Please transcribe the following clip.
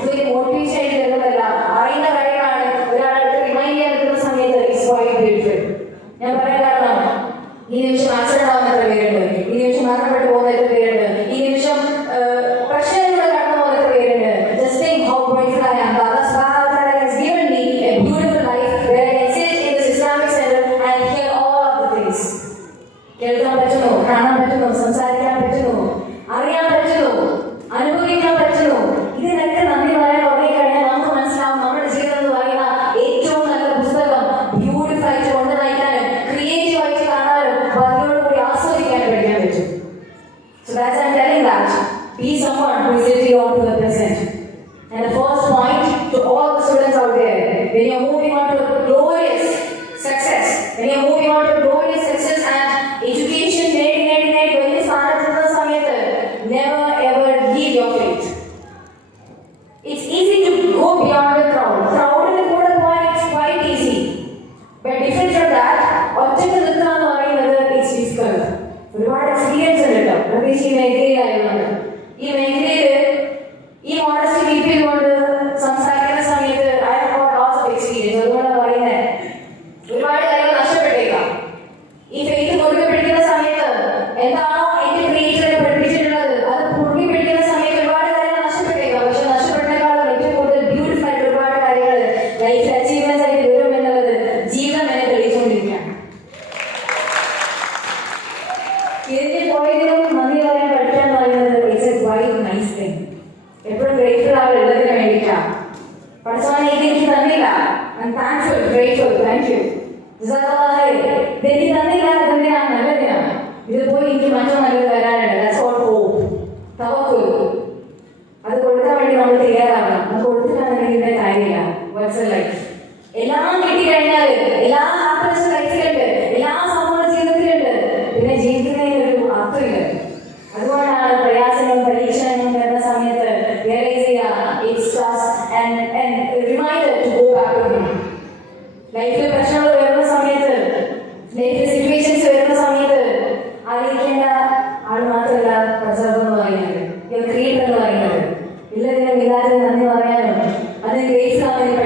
ഇതൊരു മോട്ടിവേഷൻ ആയിട്ട് തരുന്നതല്ല, അറിയുന്ന കാര്യങ്ങളാണ് ഒരാളടുത്ത് റിമൈൻഡ് ചെയ്യാൻ നിൽക്കുന്ന സമയത്ത് ഇറ്റ്സ് ക്വൈറ്റ് ബ്യൂട്ടിഫുൾ. ഞാൻ പറയാൻ കാരണം ഈ നിമിഷം ആക്സിഡന്റ് ആവുന്ന എത്ര പേരുണ്ട്, ഈ നിമിഷം മരണപ്പെട്ടു പോകുന്ന എത്ര പേരുണ്ട്, ഈ നിമിഷം പ്രശ്നങ്ങളിലൂടെ കടന്നു പോകുന്ന എത്ര പേരുണ്ട്. Just think how grateful I am. Allah subhanahu wa ta'ala has given me a beautiful life where I can sit in this Islamic center and hear all of the things. കേൾക്കാൻ പറ്റുന്നു, കാണാൻ പറ്റുന്നു, സംസാരിക്കാൻ പറ്റുന്നു, അറിയാൻ പറ്റുന്നു, അനുഭവിക്കാൻ പറ്റുന്നു. ഇതിനൊക്കെ നന്ദി പറയാൻ തുടങ്ങിക്കഴിഞ്ഞാൽ നമുക്ക് മനസ്സിലാവും നമ്മുടെ ജീവിതം എന്ന് പറയുന്ന ഏറ്റവും നല്ല പുസ്തകം ബ്യൂട്ടിഫുൾ ആയിട്ട് കൊണ്ട് നയിക്കാനും ക്രിയേറ്റീവ് ആയിട്ട് കാണാനും ഭംഗിയോടുകൂടി ആസ്വദിക്കാൻ പഠിക്കാൻ പറ്റും. So that's I'm telling that. Be someone who is literally on to the present. And the first point to all the students out there, when you're moving on to glorious success, when you're moving on to glorious success and education, when you start at the summit, never ever leave your faith. It's easy to go beyond the crowd. Crowd in the good point, it's quite easy. But different from that, ഒറ്റയ്ക്ക് നിൽക്കാന്ന് പറയുന്നത് it's difficult. ഒരുപാട് experience ഉണ്ട് കേട്ടോ, പ്രത്യേകിച്ച് ഈ മേഖലയിലായതുകൊണ്ട്. ഈ മേഖലയിൽ ഈ മോഡസ്റ്റി കീപ്പ് ചെയ്തുകൊണ്ട് സംസാരിക്കുന്ന സമയത്ത് I have got lots of experience. അതുകൊണ്ടാണ് പറയുന്നത് ഒരുപാട് കാര്യങ്ങൾ നഷ്ടപ്പെട്ടേക്കാം. ഈ ഫെയ്ത്ത് മുറുകെ പിടിക്കുന്ന സമയത്ത് എന്താണോ എന്റെ ക്രിയേറ്ററെ പഠിപ്പിച്ചിട്ടുള്ളത് അത് മുറുകെ പിടിക്കുന്ന സമയത്ത് ഒരുപാട് കാര്യങ്ങൾ നഷ്ടപ്പെട്ടേക്കാം. പക്ഷെ നഷ്ടപ്പെട്ടതിനേക്കാളും ഏറ്റവും കൂടുതൽ ബ്യൂട്ടിഫുൾ ആയിട്ട് ഒരുപാട് കാര്യങ്ങൾ ലൈഫിൽ അച്ചീവ്മെന്റ്സ് ആയിട്ട് വരും എന്നുള്ളത് ജീവിതം എന്നെ തെളിയിച്ചുകൊണ്ടിരിക്കുകയാണ്. തിരിഞ്ഞു പോയതിനും നന്ദി പറയാൻ പഠിക്കുക എന്ന് പറയുന്നത് it's a quite nice thing. എപ്പോഴും ഗ്രേറ്റ്ഫുൾ ആവുക ഉള്ളതിന് വേണ്ടിയിട്ടാണ്. പഠിച്ചവനെ എനിക്ക് തന്നില്ല, I am thankful, grateful, thank you. എനിക്ക് തന്നില്ല, തന്നെയാണ് നല്ലതിനാണ്. ഇത് പോയി എനിക്ക് മറ്റൊരു നല്ലത് വരാനുണ്ട്. ദാറ്റ്സ് കോൾഡ് ഹോപ്പ്, തവക്കുൽ. അത് കൊടുക്കാൻ വേണ്ടി നമ്മൾ തയ്യാറാവണം. അത് കൊടുത്തിട്ടാണെങ്കിൽ ഇതിന്റെ കാര്യമില്ല. What's a life? എല്ലാം കിട്ടിക്കഴിഞ്ഞാൽ എല്ലാ ഹാപ്പിനെസ്സും ലൈഫിലുണ്ട്, എല്ലാ സംഭവങ്ങളും ജീവിതത്തിലുണ്ട്, പിന്നെ ജീവിക്കുന്നതിനൊരു അർത്ഥമില്ല. അതുകൊണ്ടാണ് പ്രയാസങ്ങളും പരീക്ഷണങ്ങളും വരുന്ന സമയത്ത് റിയലൈസ് ചെയ്യുക it's just and reminder to go back to him. ലൈഫിൽ പ്രശ്നങ്ങൾ വരുന്ന സമയത്ത്, ലൈഫിൽ സിറ്റുവേഷൻസ് വരുന്ന സമയത്ത് അറിയിക്കേണ്ട ആൾ മാത്രമല്ല പ്രസർവ് എന്ന് പറയുന്നത്, ക്രിയേറ്റർ എന്ന് പറയുന്നത്. ഇല്ലതിനും ഇല്ലാതെ നന്ദി പറയാനും അതിന് ഗ്രേസ് ആവാനും